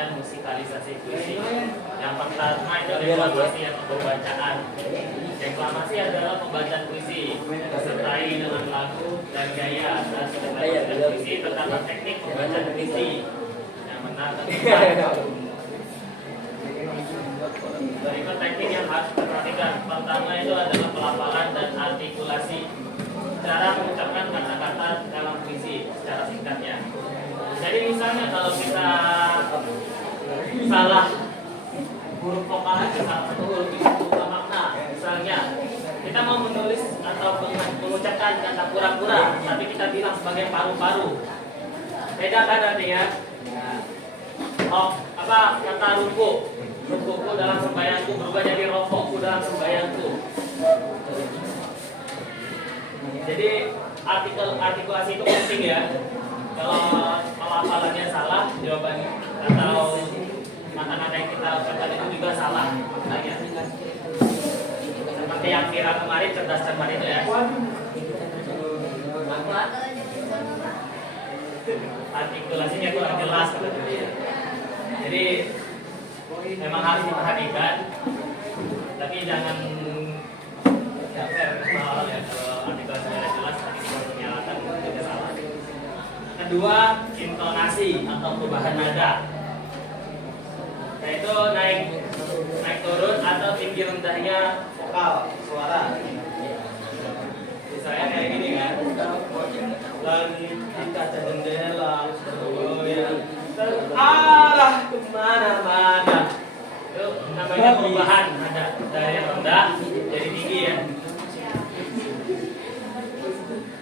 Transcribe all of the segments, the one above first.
dan musikalisasi puisi. Yang pertama itu deklamasi atau pembacaan. Deklamasi adalah pembacaan puisi disertai dengan lagu dan gaya. Dan pembacaan puisi terdapat teknik pembacaan puisi yang benar dan tepat. Berikut teknik yang harus diperhatikan. Pertama itu adalah pelafalan dan artikulasi. Cara mengucapkan kata-kata dalam puisi secara singkatnya. Jadi misalnya kalau kita salah huruf vokal aja, salah satu huruf itu berubah makna. Misalnya kita mau menulis atau mengucapkan kata pura-pura, tapi kita bilang sebagai paru-paru. Beda kan artinya? Oh, apa kata ruku? Rukuku dalam sembahyangku berubah jadi rokokku dalam sembahyangku. Jadi artikulasi itu penting ya. Kalau pelafalannya salah, jawabannya atau kata-kata yang kita ucapkan itu juga salah. Maknanya seperti yang Kira kemarin cerdas cermat itu ya. Artikulasinya kurang jelas kata dia. Jadi memang harus diperhatikan, tapi jangan salah ya. Kalau artikulasinya tidak jelas, tapi kita menyalahkan itu salah. Kedua, intonasi atau perubahan nada, yaitu naik turun atau tinggi rendahnya vokal suara. Misalnya kayak gini kan, lagi di kaca jendela bergoyang arah kemana-mana. Itu namanya perubahan nada dari rendah jadi tinggi ya.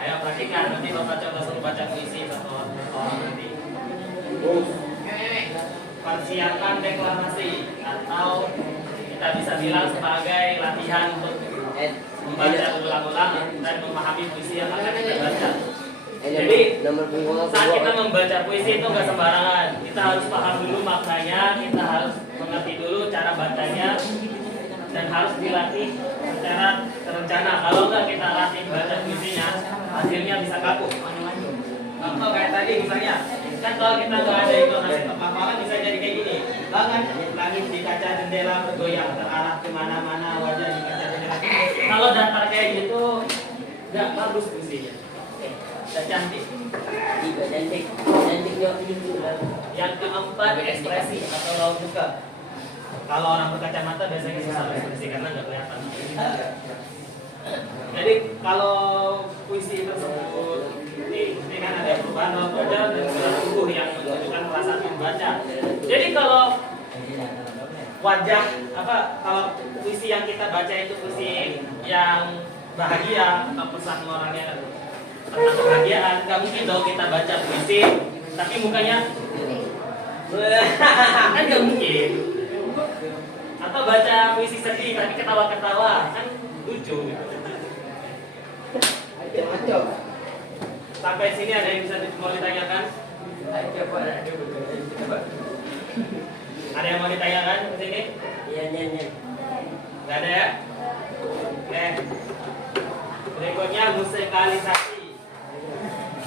Ayo perhatikan, nanti bapak coba suruh baca puisi atau nanti. Persiapan deklamasi atau kita bisa bilang sebagai latihan untuk membaca ulang-ulang dan memahami puisi yang akan kita baca. Jadi saat kita membaca puisi itu nggak sembarangan. Kita harus paham dulu maknanya, kita harus mengerti dulu cara bacanya, dan harus dilatih secara terencana. Kalau nggak kita latih baca puisinya, hasilnya bisa kaku. Contoh kayak tadi misalnya, kan kalau kita nggak ada intonasi pelafalan bisa jadi kayak gini. Langit di kaca jendela bergoyang terarah kemana-mana, wajah di kaca jendela. Kalau datar kayak gitu, nggak bagus puisinya. Nggak cantik. Yang keempat, ekspresi atau raut muka. Kalau orang berkacamata biasanya susah ekspresi karena nggak kelihatan. Jadi kalau puisi tersebut ini kan ada perubahan raut wajah dan gerak tubuh yang menunjukkan perasaan membaca. Jadi kalau wajah kalau puisi yang kita baca itu puisi yang bahagia atau pesan moralnya tentang kebahagiaan, nggak mungkin dong kita baca puisi tapi mukanya kan nggak mungkin. Atau baca puisi sedih tapi ketawa-ketawa kan lucu gitu. Sampai sini ada yang bisa mau ditanyakan? Ada yang mau ditanyakan ke sini? Iya. Nggak ada ya? Oke. Berikutnya musikalisasi.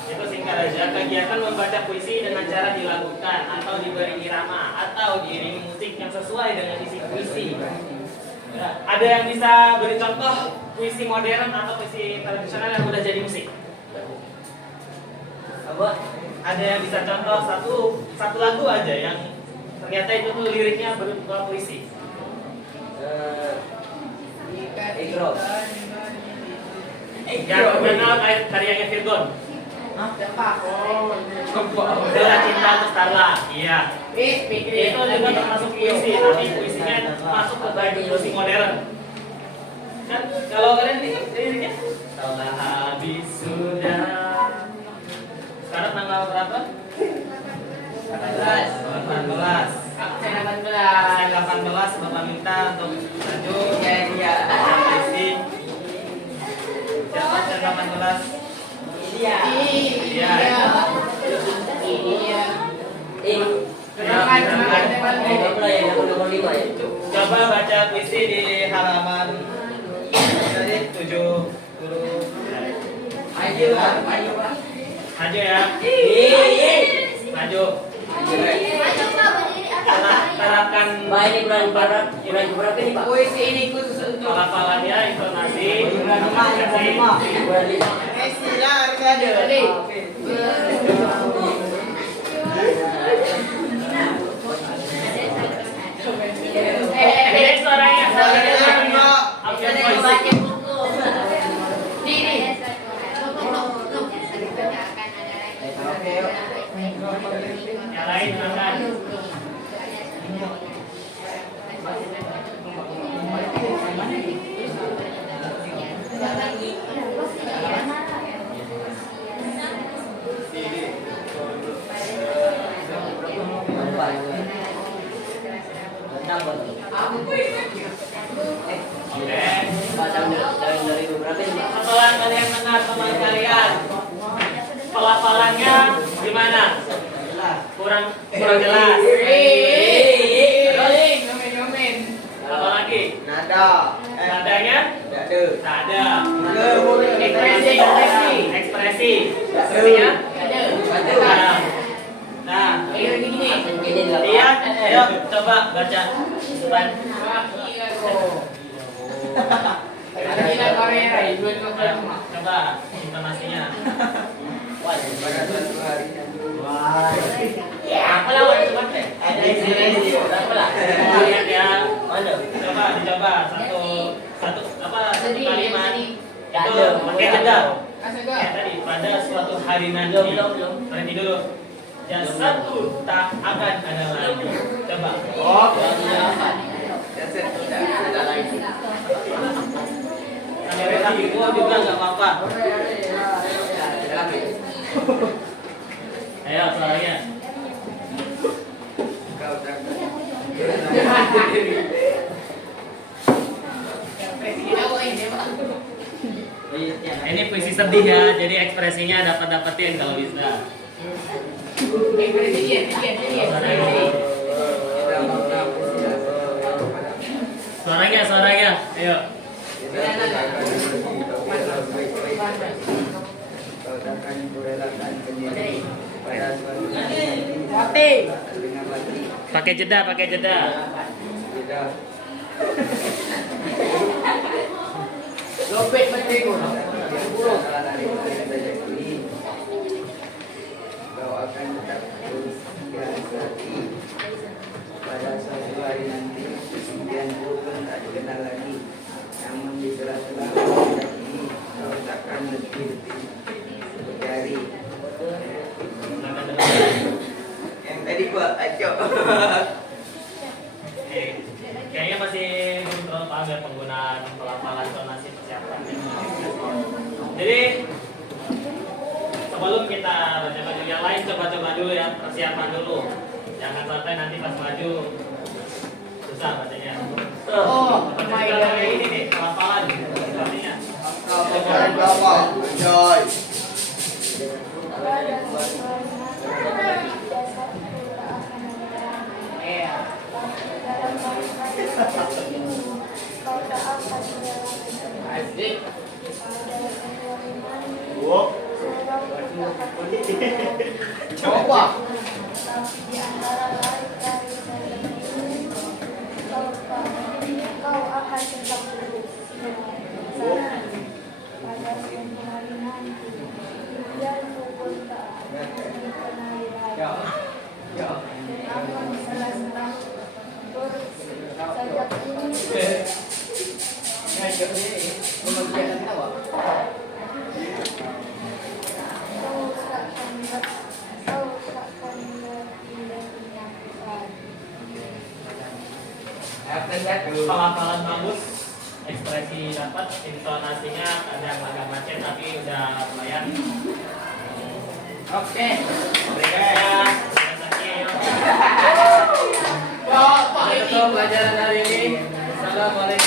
Itu singkat aja, kegiatan membaca puisi dengan cara dilakukan atau diberi irama atau diiringi musik yang sesuai dengan isi puisi. Ada yang bisa beri contoh puisi modern atau puisi tradisional yang udah jadi musik? Apa? Ada yang bisa contoh satu lagu aja yang ternyata itu tuh liriknya berupa puisi? Yang terkenal karyanya Virgon. Bela Cinta untuk Starla. Iya. Itu juga termasuk puisi, tapi puisinya masuk ke bagian puisi modern. Kan kalau kalian lihat liriknya, telah habis sudah. Sekarang tanggal berapa? 18. Absen 18. Bapak minta untuk lanjut. Iya. Puisi. Siapa absen 18? Iya. Coba baca puisi di halaman 70. Maju ya. Maju. terapkan Pak, ini bulan berapa ini Pak? Puisi ini khusus untuk pelafalannya, intonasi, Bulan 5. Silah harus ada. Suaranya Ada yang baca buku. yang lain makan. Hafalan kalian benar teman kalian. Pelafalannya gimana? Kurang jelas. Apa lagi? Nada. Nadanya? Nada. Ekspresi. Ekspresinya? Ada. Nah, iya, ayo coba baca. Coba intonasinya. Lihat ya. Coba dicoba satu kalimat. Itu pakai jeda. Kayak tadi pada suatu hari nanti. Berhenti dulu. Jasadku tak akan ada lagi. Coba. Sampai kaki gua juga nggak apa-apa. Ayo suaranya. Ini puisi sedih ya, jadi ekspresinya dapetin kalau bisa. Suaranya, ayo. Pakai jeda. Lopet mesti Kau akan tetap terus pada suatu hari nanti kemudian pun tak dikenal lagi, namun di sela-sela ini kau takkan letih-letih seperti hari yang tadi Pak acok. Kayaknya masih belum terlalu paham ya penggunaan pelafalan tonasi persiapan. Jadi sebelum kita baca yang lain, coba dulu ya, persiapan dulu. Jangan sampai nanti pas maju susah bacanya. Baca kayak ini nih, pelafalan artinya. Joy. Asik. Coba. Kau akan tetap terus pada suatu hari nanti. Biar pukul tak dikenali lagi. Akan sela-sela bersajak ini. Pelafalan bagus, ekspresi dapat, intonasinya kadang agak macet tapi udah lumayan. Oke. Pak, pelajaran hari ini. Assalamualaikum.